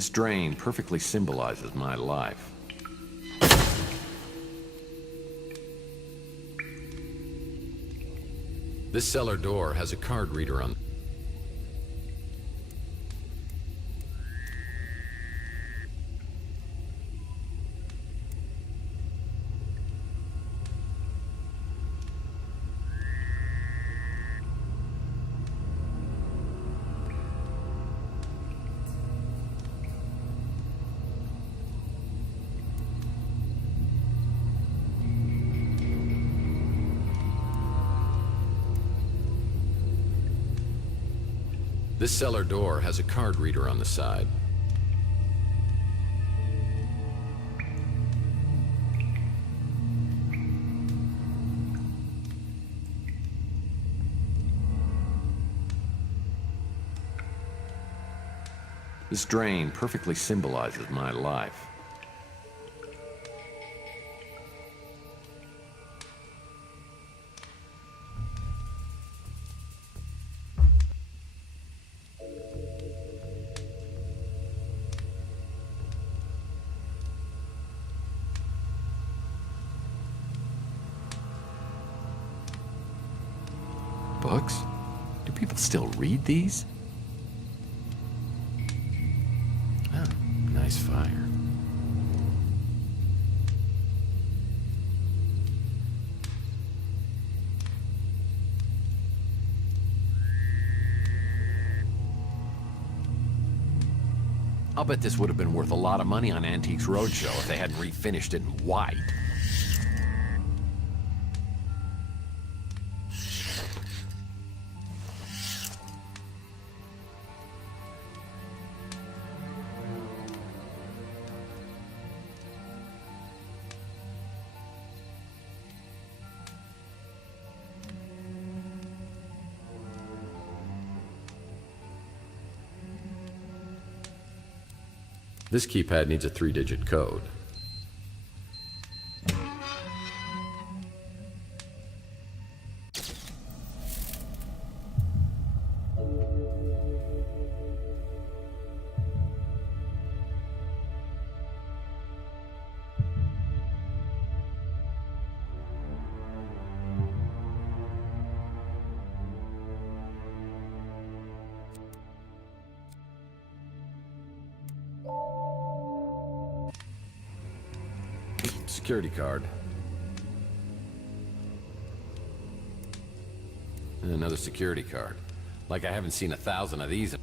This drain perfectly symbolizes my life. This cellar door has a card reader on. This cellar door has a card reader on the side. This drain perfectly symbolizes my life. Books? Do people still read these? Oh, nice fire. I'll bet this would have been worth a lot of money on Antiques Roadshow if they hadn't refinished it in white. This keypad needs a 3-digit code. Security card. And another security card. Like I haven't seen 1,000 of these.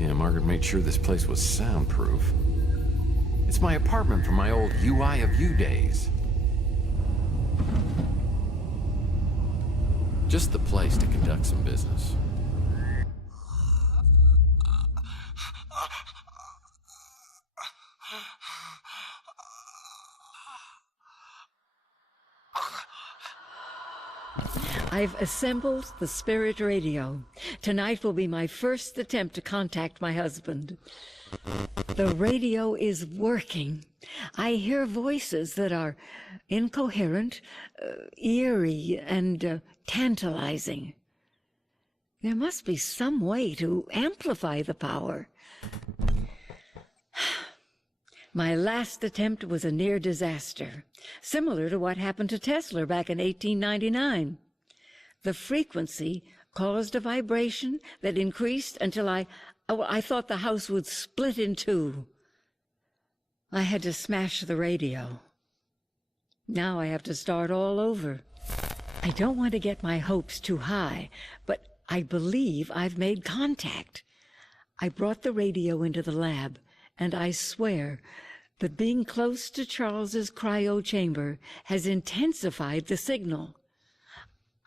Yeah, Margaret made sure this place was soundproof. It's my apartment from my old UI of U days. Just the place to conduct some business. I've assembled the spirit radio. Tonight will be my first attempt to contact my husband. The radio is working. I hear voices that are incoherent, eerie, and tantalizing. There must be some way to amplify the power. My last attempt was a near disaster, similar to what happened to Tesla back in 1899. The frequency caused a vibration that increased until I thought the house would split in two. I had to smash the radio. Now I have to start all over. I don't want to get my hopes too high, but I believe I've made contact. I brought the radio into the lab, and I swear that being close to Charles's cryo chamber has intensified the signal.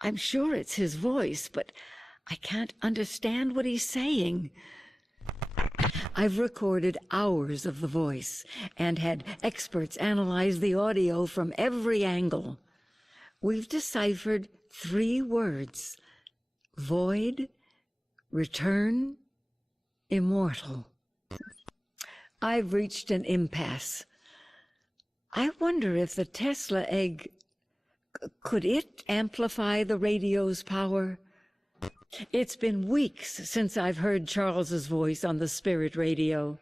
I'm sure it's his voice, but I can't understand what he's saying. I've recorded hours of the voice and had experts analyze the audio from every angle. We've deciphered 3 words: void, return, immortal. I've reached an impasse. I wonder if the Tesla egg, could it amplify the radio's power? It's been weeks since I've heard Charles's voice on the spirit radio.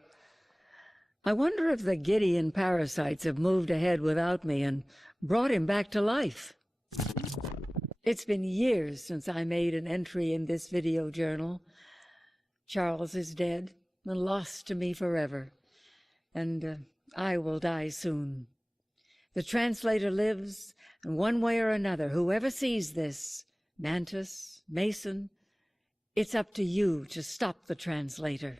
I wonder if the Gideon parasites have moved ahead without me and brought him back to life. It's been years since I made an entry in this video journal. Charles is dead and lost to me forever, and I will die soon. The translator lives, and one way or another, whoever sees this, Mantis, Mason, it's up to you to stop the translator.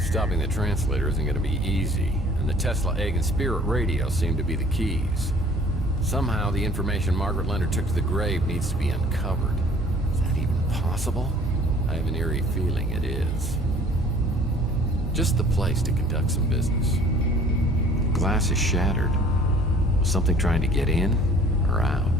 Stopping the translator isn't going to be easy, and the Tesla egg and spirit radio seem to be the keys. Somehow, the information Margaret Leonard took to the grave needs to be uncovered. Is that even possible? I have an eerie feeling it is. Just the place to conduct some business. The glass is shattered. Was something trying to get in or out?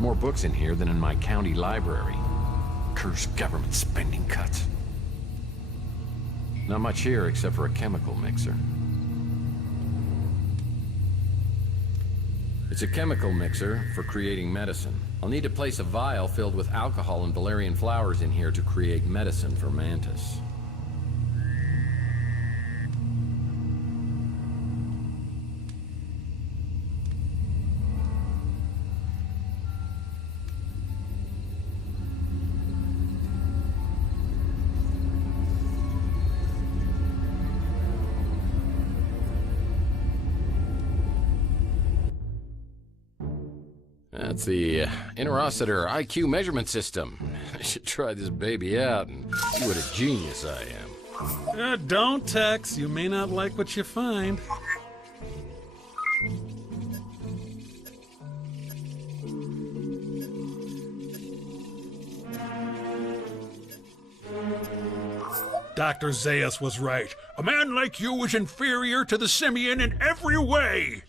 More books in here than in my county library. Cursed government spending cuts. Not much here except for a chemical mixer. It's a chemical mixer for creating medicine. I'll need to place a vial filled with alcohol and valerian flowers in here to create medicine for Mantis. That's the interocitor IQ measurement system. I should try this baby out and see what a genius I am. Don't, Tex. You may not like what you find. Dr. Zaius was right. A man like you is inferior to the simian in every way.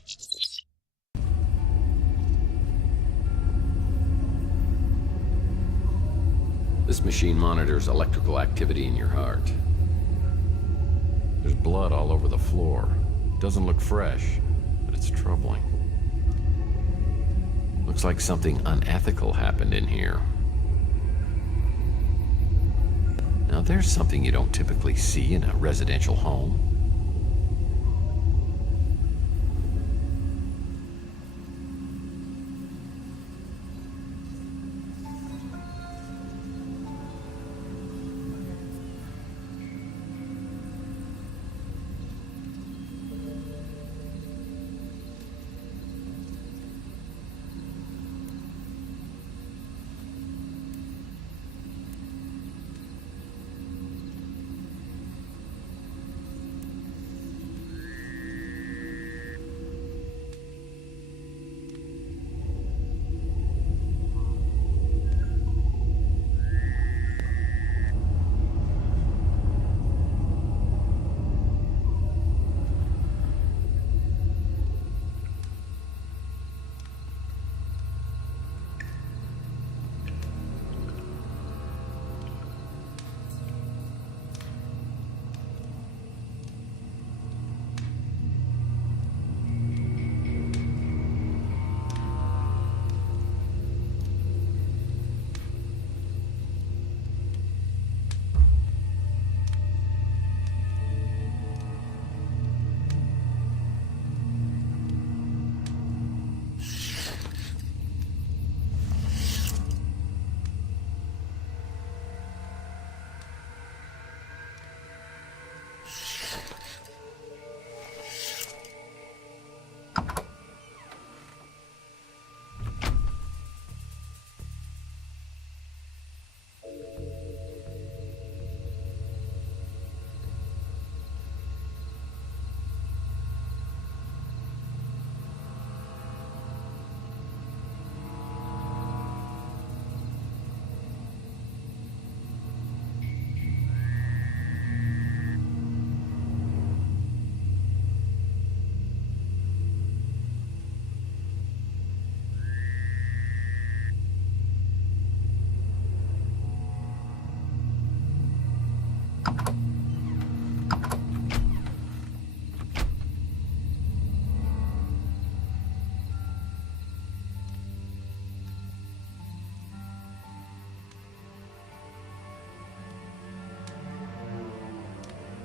This machine monitors electrical activity in your heart. There's blood all over the floor. Doesn't look fresh, but it's troubling. Looks like something unethical happened in here. Now there's something you don't typically see in a residential home.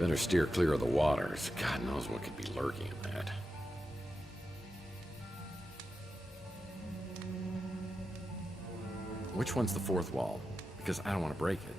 Better steer clear of the waters. God knows what could be lurking in that. Which one's the fourth wall? Because I don't want to break it.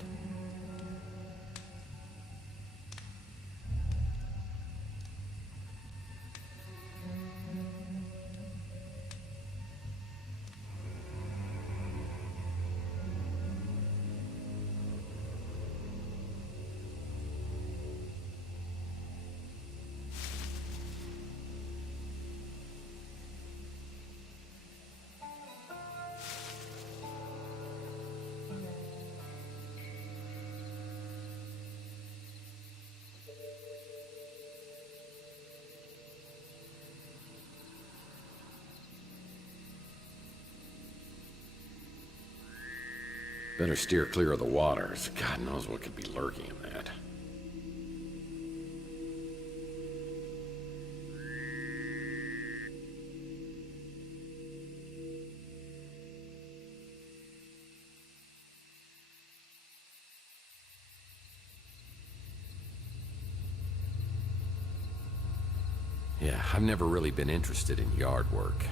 Better steer clear of the waters. God knows what could be lurking in that. Yeah, I've never really been interested in yard work.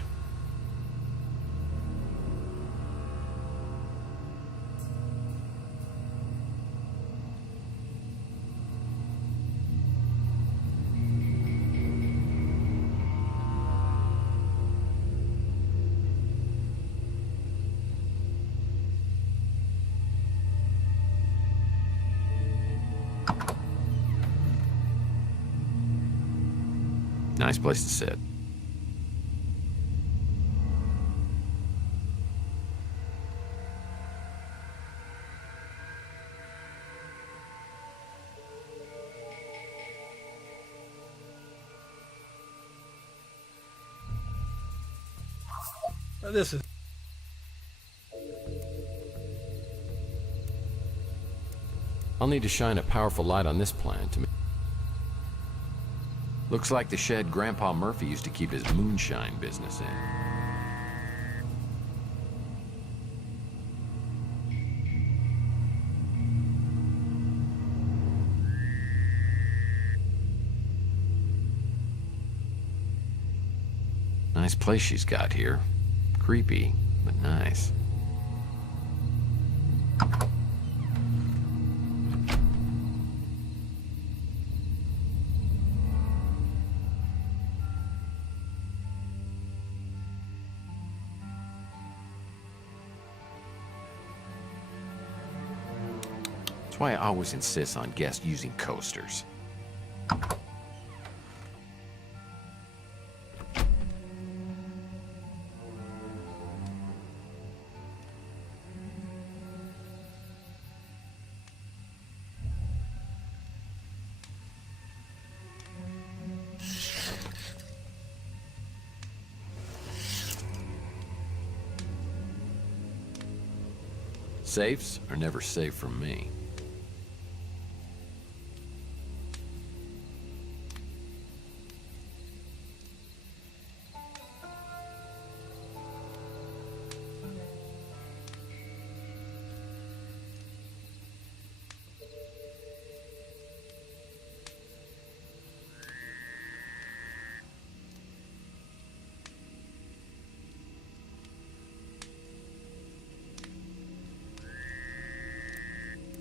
Nice place to sit. This is... I'll need to shine a powerful light on this plan to... Looks like the shed Grandpa Murphy used to keep his moonshine business in. Nice place she's got here. Creepy, but nice. That's why I always insist on guests using coasters. Safes are never safe from me.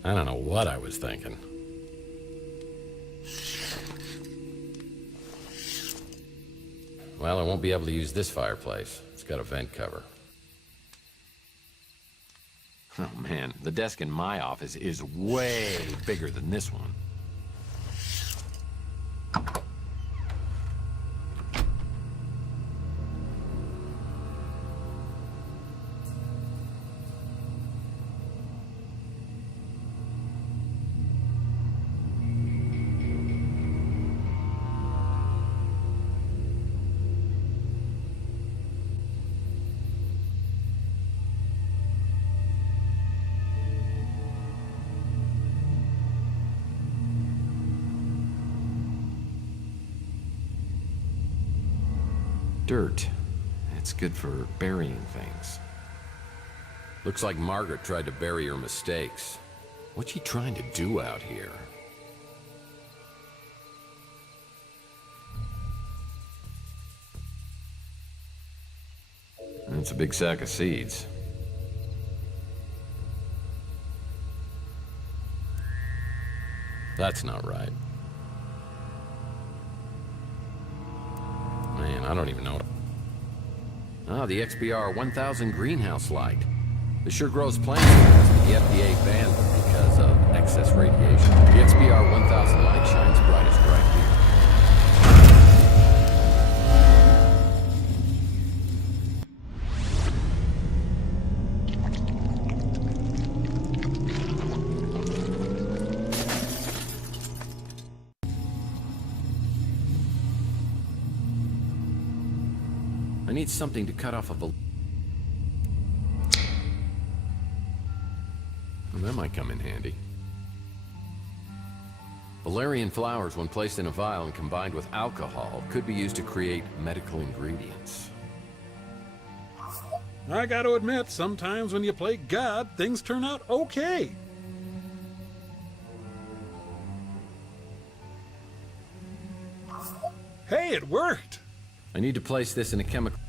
I don't know what I was thinking. Well, I won't be able to use this fireplace. It's got a vent cover. Oh man, the desk in my office is way bigger than this one. Dirt. It's good for burying things. Looks like Margaret tried to bury her mistakes. What's she trying to do out here? It's a big sack of seeds. That's not right. Man, I don't even know. Ah, the XBR 1000 greenhouse light. This sure grows plants fast, but the FDA banned them because of excess radiation. The XBR 1000 light shines brightest right here. I need something to cut off a Well, that might come in handy. Valerian flowers, when placed in a vial and combined with alcohol, could be used to create medical ingredients. I gotta admit, sometimes when you play God, things turn out okay. Hey, it worked! I need to place this in a chemical...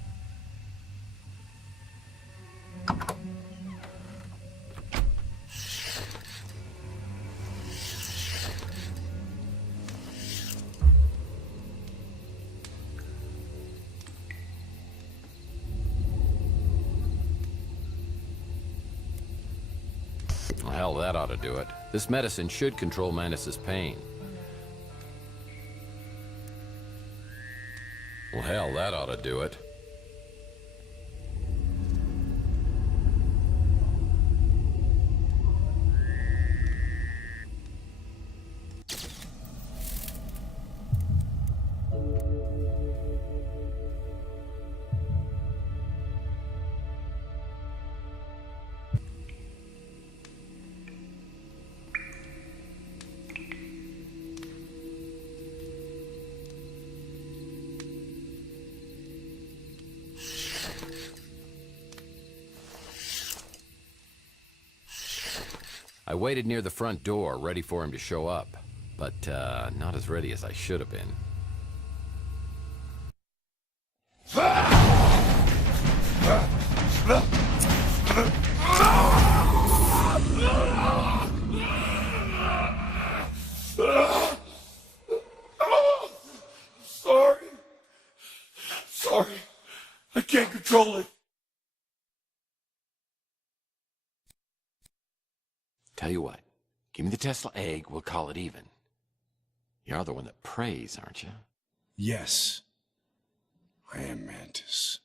Well, hell, that ought to do it. This medicine should control Mantis's pain. Well, hell, that ought to do it. I waited near the front door, ready for him to show up, but not as ready as I should have been. Sorry. I can't control it. Tell you what, give me the Tesla egg, we'll call it even. You're the one that prays, aren't you? Yes. I am Mantis.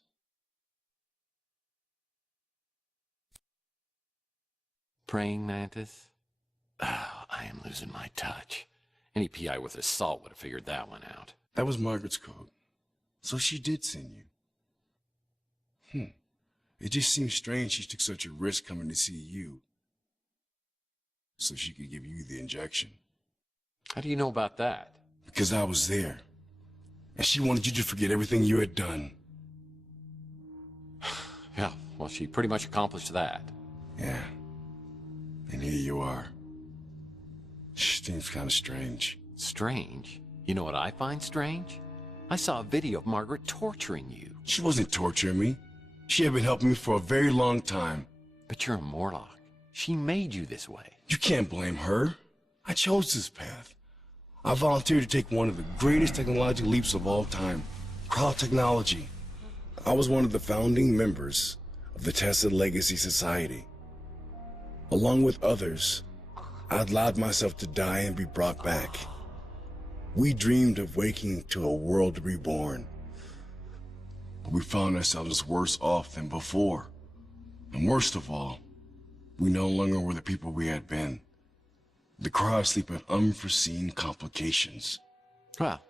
Praying Mantis? Oh, I am losing my touch. Any PI with a salt would have figured that one out. That was Margaret's code. So she did send you. It just seems strange she took such a risk coming to see you, so she could give you the injection. How do you know about that? Because I was there, and she wanted you to forget everything you had done. Yeah, well, she pretty much accomplished that. Yeah. And here you are. Seems kind of strange. Strange? You know what I find strange? I saw a video of Margaret torturing you. She wasn't torturing me. She had been helping me for a very long time. But you're a Morlock. She made you this way. You can't blame her. I chose this path. I volunteered to take one of the greatest technological leaps of all time. Crowd technology. I was one of the founding members of the Tesla Legacy Society. Along with others, I allowed myself to die and be brought back. We dreamed of waking to a world reborn. But we found ourselves worse off than before. And worst of all, we no longer were the people we had been. The cryosleep had unforeseen complications. Well,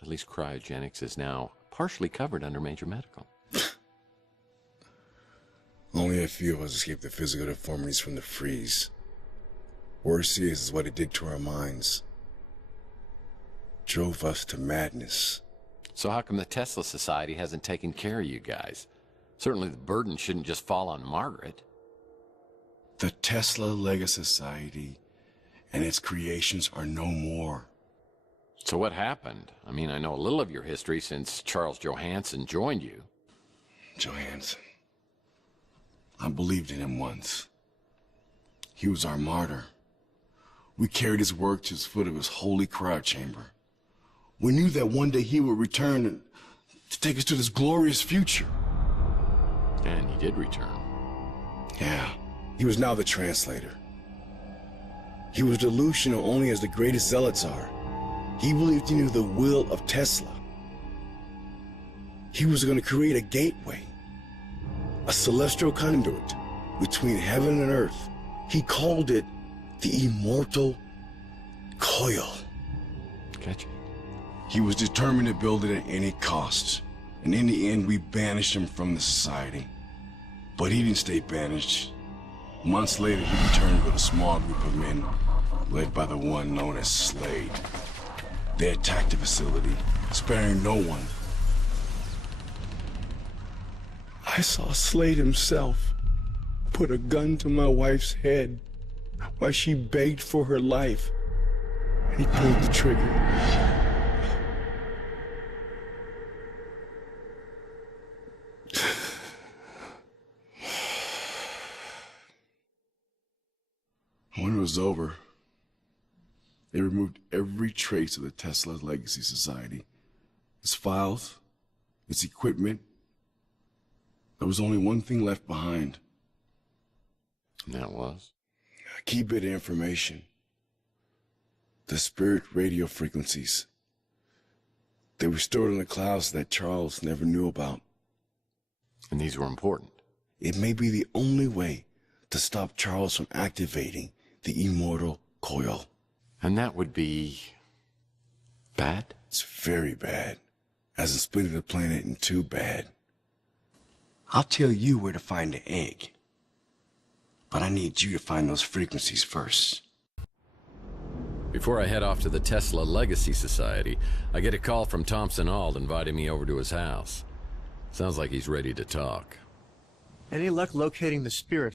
at least cryogenics is now partially covered under major medical. Only a few of us escaped the physical deformities from the freeze. Worse is what it did to our minds. Drove us to madness. So how come the Tesla Society hasn't taken care of you guys? Certainly the burden shouldn't just fall on Margaret. The Tesla Legacy Society and its creations are no more. So what happened? I mean, I know a little of your history since Charles Johansson joined you. Johansson. I believed in him once. He was our martyr. We carried his work to the foot of his holy cryo chamber. We knew that one day he would return to take us to this glorious future. And he did return. Yeah, he was now the translator. He was delusional only as the greatest zealots are. He believed he knew the will of Tesla. He was going to create a gateway, a celestial conduit between heaven and earth. He called it the immortal coil. Gotcha. He was determined to build it at any cost. And in the end, we banished him from the society. But he didn't stay banished. Months later, he returned with a small group of men, led by the one known as Slade. They attacked the facility, sparing no one. I saw Slade himself put a gun to my wife's head while she begged for her life, and he pulled the trigger. When it was over, they removed every trace of the Tesla Legacy Society. Its files, its equipment. There was only one thing left behind. And that was? A key bit of information. The spirit radio frequencies. They were stored in the clouds that Charles never knew about. And these were important. It may be the only way to stop Charles from activating the immortal coil. And that would be bad? It's very bad. As in splitting the planet in two bad. I'll tell you where to find the egg. But I need you to find those frequencies first. Before I head off to the Tesla Legacy Society, I get a call from Thompson Ald inviting me over to his house. Sounds like he's ready to talk. Any luck locating the spirit?